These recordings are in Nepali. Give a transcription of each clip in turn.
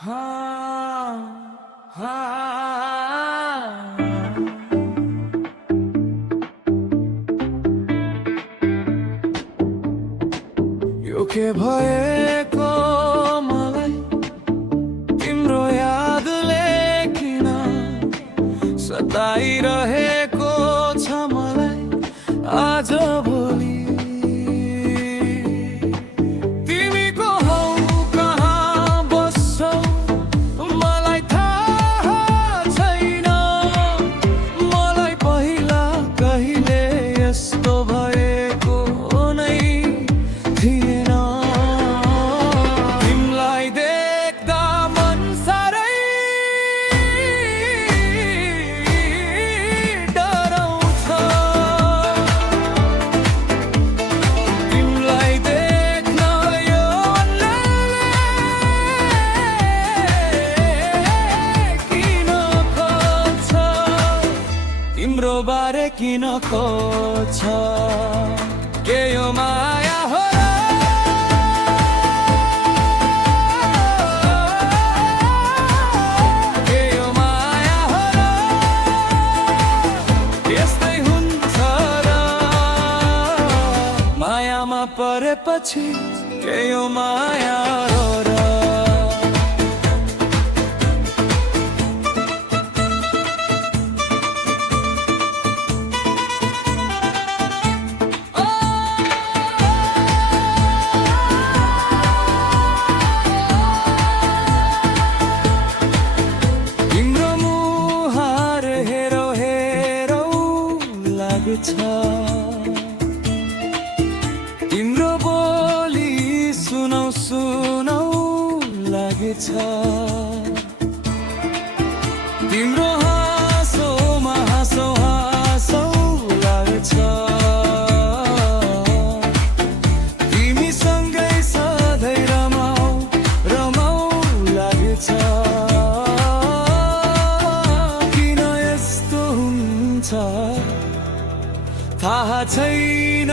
यो के भएको मलाई तिम्रो यादले किन सताइरहेको छ मलाई आज भोलि तिमीको हौ कहाँ बस्छौ मलाई थाहा छैन मलाई पहिला कहिले यस्तो भएको नै थिएन तिमीलाई देख्दा मन साह्रै डराउँछ तिमीलाई देख्न यो किन खोज्छ तिम्रो बारे किन खोज्छ के यो माया हो परेपछि के यो माया हो र तिम्रो मुहार हेरौ हेरौ लाग्छ तिम्रो बोली सुनौ सुनौ लागेछ तिम्रो हाँसोमा हाँसौ हाँसौ लागेछ तिमीसँगै सधैँ रमाउ रमाउ लागेछ किन यस्तो हुन्छ थाहा छैन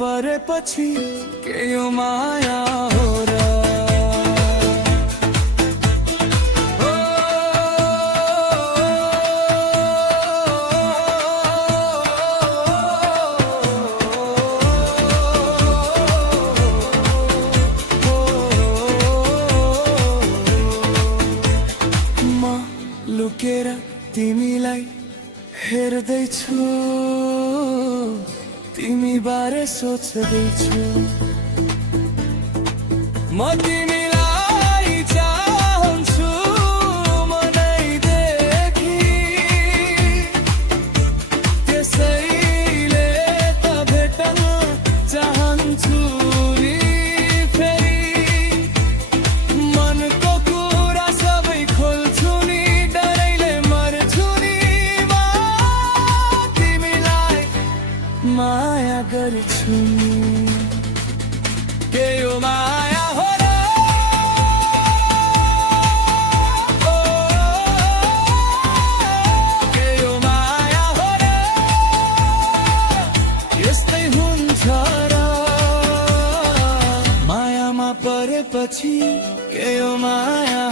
परेपछि के यो माया हो र म लुकेर तिमीलाई हेर्दैछु तिमी बारे सोच्दैछु म तिमीलाई चाहन्छु मनैदेखि त्यसैले त भेट्न चाहन्छु नि फेरि मनको कुरा सबै खोल्छु नि डरैले मर्छु नि तिमीलाई माया गर्छु के यो माया हो र के यो माया हो र यस्तै हुन्छ र मायामा परेपछि के यो माया